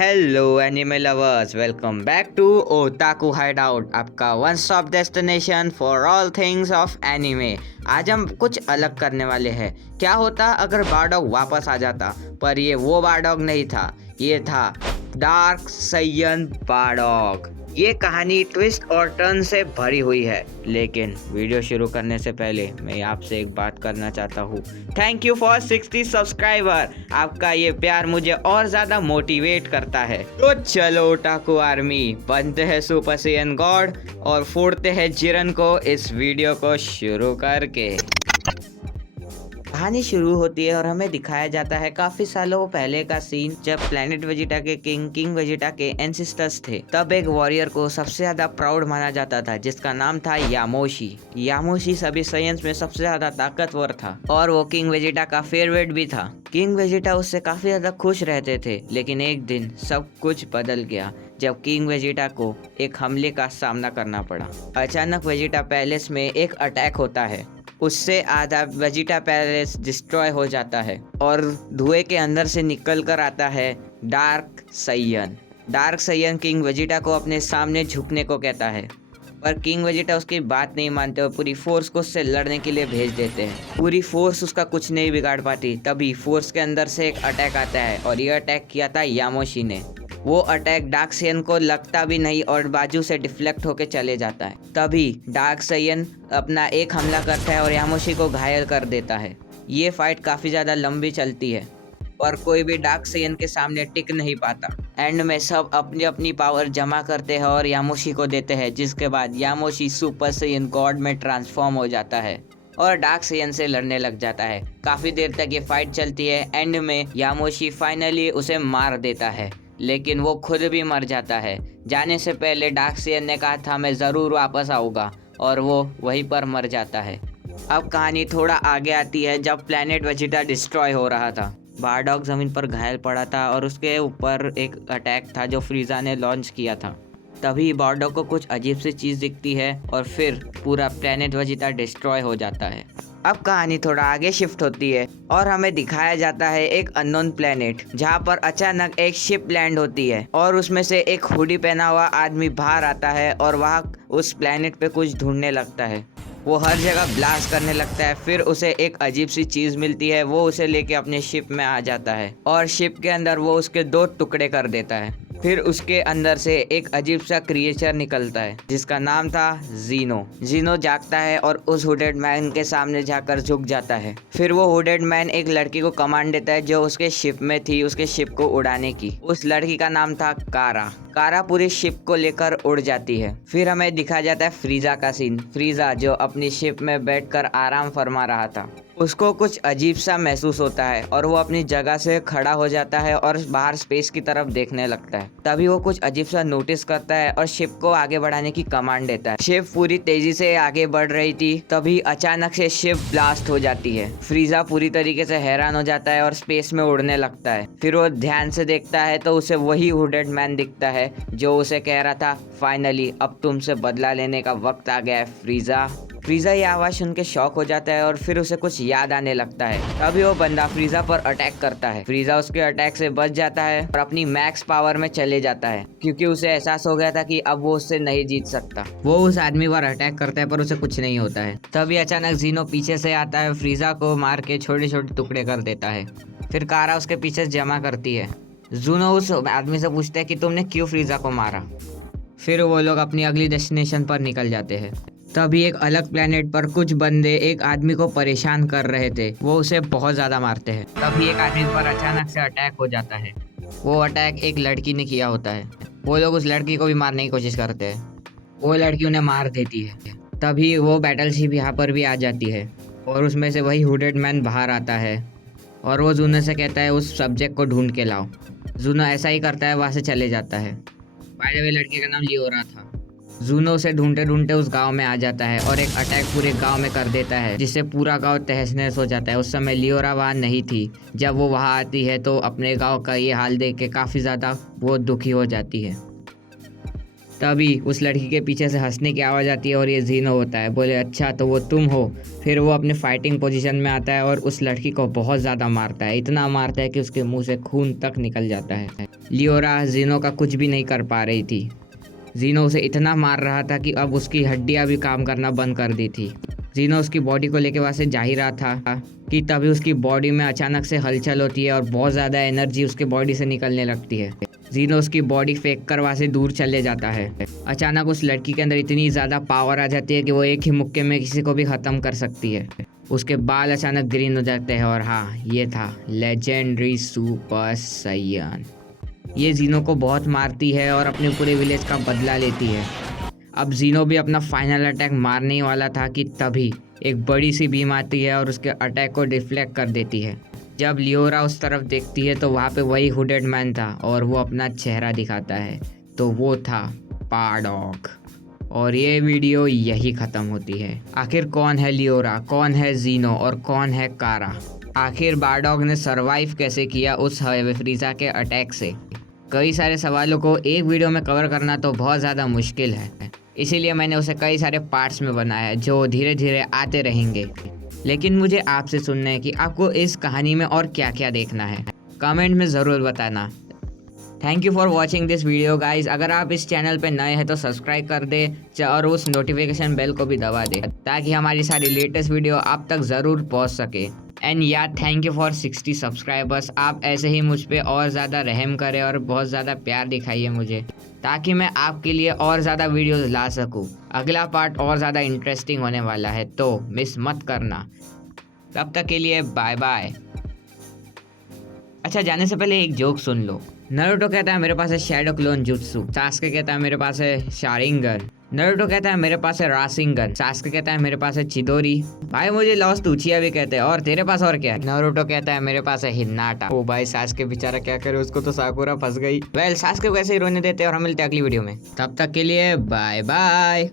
Hello anime lovers, welcome back to otaku hideout, आपका one stop destination for all things of anime. आज हम कुछ अलग करने वाले हैं। क्या होता अगर बारडॉग वापस आ जाता, पर ये वो बारडॉग नहीं था, ये था डार्क सैयन बारडॉग। ये कहानी ट्विस्ट और टर्न से भरी हुई है, लेकिन वीडियो शुरू करने से पहले मैं आपसे एक बात करना चाहता हूँ। Thank you for 60 subscriber. आपका ये प्यार मुझे और ज्यादा मोटिवेट करता है। तो चलो ओटाकू आर्मी, बनते हैं सुपर सैयन गॉड और फोड़ते हैं जिरन को इस वीडियो को शुरू करके। कहानी शुरू होती है और हमें दिखाया जाता है काफी सालों पहले का सीन, जब प्लेनेट वेजिटा के किंग वेजिटा के एंसेस्टर्स थे। तब एक वॉरियर को सबसे ज्यादा प्राउड माना जाता था, जिसका नाम था यामोशी। यामोशी सभी साइंस में सबसे ज्यादा ताकतवर था और वो किंग वेजिटा का फेवरेट भी था। किंग वेजिटा उससे काफी ज्यादा खुश रहते थे, लेकिन एक दिन सब कुछ बदल गया जब किंग वेजिटा को एक हमले का सामना करना पड़ा। अचानक वेजिटा पैलेस में एक अटैक होता है, उससे आधा वेजिटा पैलेस डिस्ट्रॉय हो जाता है और धुएं के अंदर से निकल कर आता है dark Saiyan. Dark Saiyan king Vegeta को अपने सामने झुकने को कहता है, पर किंग वेजिटा उसकी बात नहीं मानते और पूरी फोर्स को उससे लड़ने के लिए भेज देते हैं। पूरी फोर्स उसका कुछ नहीं बिगाड़ पाती। तभी फोर्स के अंदर से एक अटैक आता है और ये अटैक किया था यामोशी ने। वो अटैक डार्क सैयन को लगता भी नहीं और बाजू से डिफ्लेक्ट होके चले जाता है। तभी डार्क सैयन अपना एक हमला करता है और यामोशी को घायल कर देता है। ये फाइट काफ़ी ज़्यादा लंबी चलती है, पर कोई भी डार्क सैयन के सामने टिक नहीं पाता। एंड में सब अपनी अपनी पावर जमा करते हैं और यामोशी को देते हैं, जिसके बाद यामोशी सुपर सैयन गॉड में ट्रांसफॉर्म हो जाता है और डार्क सैयन से लड़ने लग जाता है। काफ़ी देर तक ये फाइट चलती है। एंड में यामोशी फाइनली उसे मार देता है, लेकिन वो खुद भी मर जाता है। जाने से पहले डार्क सैयन ने कहा था मैं ज़रूर वापस आऊँगा, और वो वहीं पर मर जाता है। अब कहानी थोड़ा आगे आती है, जब प्लेनेट वेजिटा डिस्ट्रॉय हो रहा था। बारडॉग ज़मीन पर घायल पड़ा था और उसके ऊपर एक अटैक था जो फ्रीजा ने लॉन्च किया था। तभी बारडॉग को कुछ अजीब सी चीज़ दिखती है और फिर पूरा प्लेनेट वेजिटा डिस्ट्रॉय हो जाता है। अब कहानी थोड़ा आगे शिफ्ट होती है और हमें दिखाया जाता है एक अननोन प्लेनेट, जहाँ पर अचानक एक शिप लैंड होती है और उसमें से एक हुडी पहना हुआ आदमी बाहर आता है और वहाँ उस प्लेनेट पे कुछ ढूंढने लगता है। वो हर जगह ब्लास्ट करने लगता है। फिर उसे एक अजीब सी चीज़ मिलती है, वो उसे लेके अपने शिप में आ जाता है और शिप के अंदर वो उसके 2 टुकड़े कर देता है। फिर उसके अंदर से एक अजीब सा क्रिएचर निकलता है, जिसका नाम था जीनो। जीनो जागता है और उस हुडेड मैन के सामने जाकर झुक जाता है। फिर वो हुडेड मैन एक लड़की को कमांड देता है जो उसके शिप में थी, उसके शिप को उड़ाने की। उस लड़की का नाम था कारा। कारा पूरी शिप को लेकर उड़ जाती है। फिर हमें दिखाया जाता है फ्रीजा का सीन। फ्रीजा जो अपनी शिप में बैठकर आराम फरमा रहा था, उसको कुछ अजीब सा महसूस होता है और वो अपनी जगह से खड़ा हो जाता है और बाहर स्पेस की तरफ देखने लगता है। तभी वो कुछ अजीब सा नोटिस करता है और शिप को आगे बढ़ाने की कमांड देता है। शिप पूरी तेजी से आगे बढ़ रही थी, तभी अचानक से शिप ब्लास्ट हो जाती है। फ्रीजा पूरी तरीके से हैरान हो जाता है और स्पेस में उड़ने लगता है। फिर वो ध्यान से देखता है तो उसे वही हुडेड मैन दिखता है जो उसे कह रहा था फाइनली अब तुमसे बदला लेने का वक्त आ गया है फ्रीजा। फ्रीजा ये आवाज़ सुन के शॉक हो जाता है और फिर उसे कुछ याद आने लगता है। तभी वो बंदा फ्रीजा पर अटैक करता है। फ्रीजा उसके अटैक से बच जाता है और अपनी मैक्स पावर में चले जाता है, क्योंकि उसे एहसास हो गया था कि अब वो उससे नहीं जीत सकता। वो उस आदमी पर अटैक करता है पर उसे कुछ नहीं होता है। तभी अचानक जीनो पीछे से आता है, फ्रीजा को मार के छोटे छोटे टुकड़े कर देता है। फिर कारा उसके पीछे जमा करती है। जूनो उस आदमी से पूछता है कि तुमने क्यों फ्रीजा को मारा। फिर वो लोग अपनी अगली डेस्टिनेशन पर निकल जाते हैं। तभी एक अलग प्लेनेट पर कुछ बंदे एक आदमी को परेशान कर रहे थे। वो उसे बहुत ज़्यादा मारते हैं। तभी एक आदमी पर अचानक से अटैक हो जाता है। वो अटैक एक लड़की ने किया होता है। वो लोग उस लड़की को भी मारने की कोशिश करते हैं। वो लड़की उन्हें मार देती है। तभी वो बैटलशिप यहाँ पर भी आ जाती है और उसमें से वही हुडेड मैन बाहर आता है और वो जूनो से कहता है उस सब्जेक्ट को ढूंढ के लाओ। जूनो ऐसा ही करता है, वहाँ से चले जाता है। बाय द वे लड़के का नाम लियोरा था। जूनो उसे ढूंढते ढूंढते उस गांव में आ जाता है और एक अटैक पूरे गांव में कर देता है, जिससे पूरा गांव तहस नहस हो जाता है। उस समय लियोरा वहाँ नहीं थी। जब वो वहाँ आती है तो अपने गांव का ये हाल देख के काफ़ी ज़्यादा वो दुखी हो जाती है। तभी उस लड़की के पीछे से हंसने की आवाज़ आती है और ये जीनो होता है। बोले अच्छा तो वो तुम हो। फिर वो अपने फाइटिंग पोजीशन में आता है और उस लड़की को बहुत ज़्यादा मारता है, इतना मारता है कि उसके मुंह से खून तक निकल जाता है। लियोरा जीनो का कुछ भी नहीं कर पा रही थी। जीनो उसे इतना मार रहा था कि अब उसकी हड्डियां भी काम करना बंद कर दी थी। जीनो उसकी बॉडी को लेकर वहाँ से जा ही रहा था कि तभी उसकी बॉडी में अचानक से हलचल होती है और बहुत ज़्यादा एनर्जी उसके बॉडी से निकलने लगती है। जीनो उसकी बॉडी फेंक कर वहाँ से दूर चले जाता है। अचानक उस लड़की के अंदर इतनी ज़्यादा पावर आ जाती है कि वो एक ही मुक्के में किसी को भी ख़त्म कर सकती है। उसके बाल अचानक ग्रीन हो जाते हैं और हाँ, ये था लेजेंडरी सुपर सैयन। ये जीनो को बहुत मारती है और अपने पूरे विलेज का बदला लेती है। अब जीनो भी अपना फाइनल अटैक मारने ही वाला था कि तभी एक बड़ी सी बीम आती है और उसके अटैक को डिफ्लेक्ट कर देती है। जब लियोरा उस तरफ देखती है तो वहाँ पे वही हुडेड मैन था और वो अपना चेहरा दिखाता है, तो वो था बारडॉग। और ये वीडियो यही ख़त्म होती है। आखिर कौन है लियोरा, कौन है जीनो और कौन है कारा? आखिर बारडॉग ने सरवाइव कैसे किया उस फ्रीजा के अटैक से? कई सारे सवालों को एक वीडियो में कवर करना तो बहुत ज़्यादा मुश्किल है, इसीलिए मैंने उसे कई सारे पार्ट्स में बनाया है जो धीरे धीरे आते रहेंगे। लेकिन मुझे आपसे सुनना है कि आपको इस कहानी में और क्या क्या देखना है, कमेंट में ज़रूर बताना। Thank you for watching this video guys. अगर आप इस चैनल पे नए हैं तो सब्सक्राइब कर दे और उस नोटिफिकेशन बेल को भी दबा दे ताकि हमारी सारी लेटेस्ट वीडियो आप तक ज़रूर पहुंच सके। एंड या थैंक यू फॉर 60 सब्सक्राइबर्स। आप ऐसे ही मुझ पे और ज़्यादा रहम करें और बहुत ज़्यादा प्यार दिखाइए मुझे, ताकि मैं आपके लिए और ज़्यादा वीडियोस ला सकूं। अगला पार्ट और ज़्यादा इंटरेस्टिंग होने वाला है, तो मिस मत करना। तब तक के लिए बाय बाय। अच्छा, जाने से पहले एक जोक सुन लो। नारुतो कहता है मेरे पास है शैडो क्लोन जुत्सु। सास्के कहता है मेरे पास है शारिंगन। नारुतो कहता है मेरे पास है रासिंगन। सास्के कहता है मेरे पास है चिदोरी। भाई मुझे लॉस्ट उचिया भी कहते हैं, और तेरे पास और क्या है? नारुतो कहता है मेरे पास है हिन्नाटा। ओ भाई सास्के बेचारा क्या करे, उसको तो साकुरा फंस गई। वेल सास्के को ऐसे ही रोने देते और हम मिलते हैं अगली वीडियो में। तब तक के लिए बाय बाय।